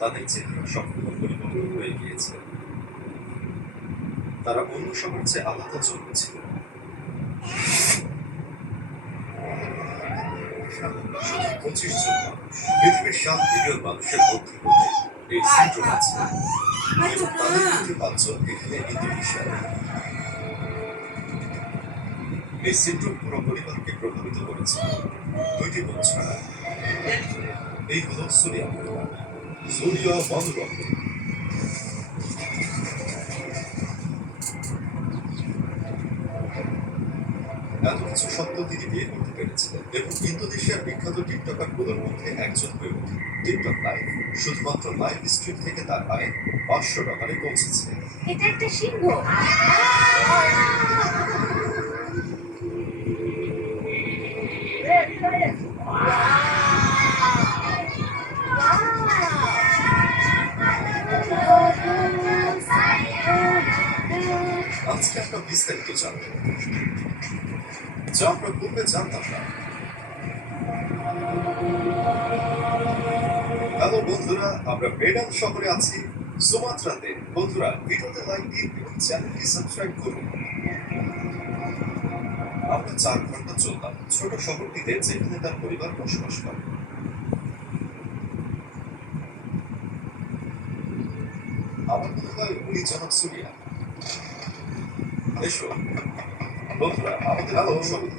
তাদের চেহারা সম্পূর্ণ পরিবর্তন হয়ে গিয়েছে। তারা অন্য সবার চেয়ে আলাদা জন্মেছিল। শুধু 25 জন মানুষ, পৃথিবীর 7 বিলিয়ন মানুষের মধ্যে এই সিন্ড্রোম আছে, এবং তাদের মধ্যে 5 জন এখানে ইন্দোনেশিয়ায়। এই সিন্ড্রোম পুরো পরিবারকে প্রভাবিত করেছে, 2টি বোন ছাড়া। এই হলো সুরিয়া পরিবার। সুরিয়া মনোরম এত কিছু সত্ত্বেও তিনি বিয়ে করতে পেরেছিলেন এবং ইন্দোনেশিয়ার বিখ্যাত টিকটকারগুলোর মধ্যে একজন হয়ে ওঠেন। টিকটক লাইভ, শুধুমাত্র লাইভ স্ট্রিম থেকে তার আয় $500 পৌঁছেছে। এটা একটা সিংহ। আজকে আমরা বিস্তারিত জানব, যা আমরা পূর্বে জানতাম না। হ্যালো বন্ধুরা, আমরা মেডান শহরে আছি, সুমাত্রাতে। বন্ধুরা, ভিডিওতে লাইক দিন এবং চ্যানেলটি সাবস্ক্রাইব করুন। আমরা 4 ঘন্টা চললাম ছোট শহরটিতে, যেখানে তার পরিবার বসবাস করে। আমার মনে হয় উনি জনাব সুরিয়া। এসো বন্ধুরা, আমাদের আলো শহর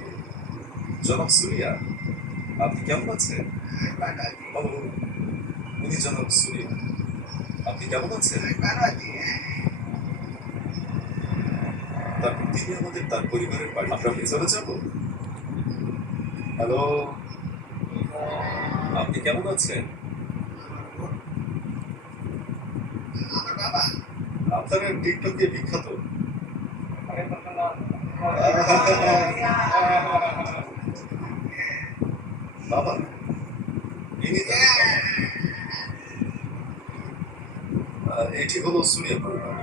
জনাব সুরিয়া, আপনি কেমন আছেন? উনি জনাব সুরিয়া, আপনি কেমন আছেন? তারপর তিনি আমাদের তার পরিবারের বাড়ি। আমরা ভেতরে যাব। হ্যালো, আপনি কেমন আছেন? আপনারা টিকটকে বিখ্যাত। বাবা, ইনি তাদের বাবা। এটি হলো সুরিয়া পরিবার।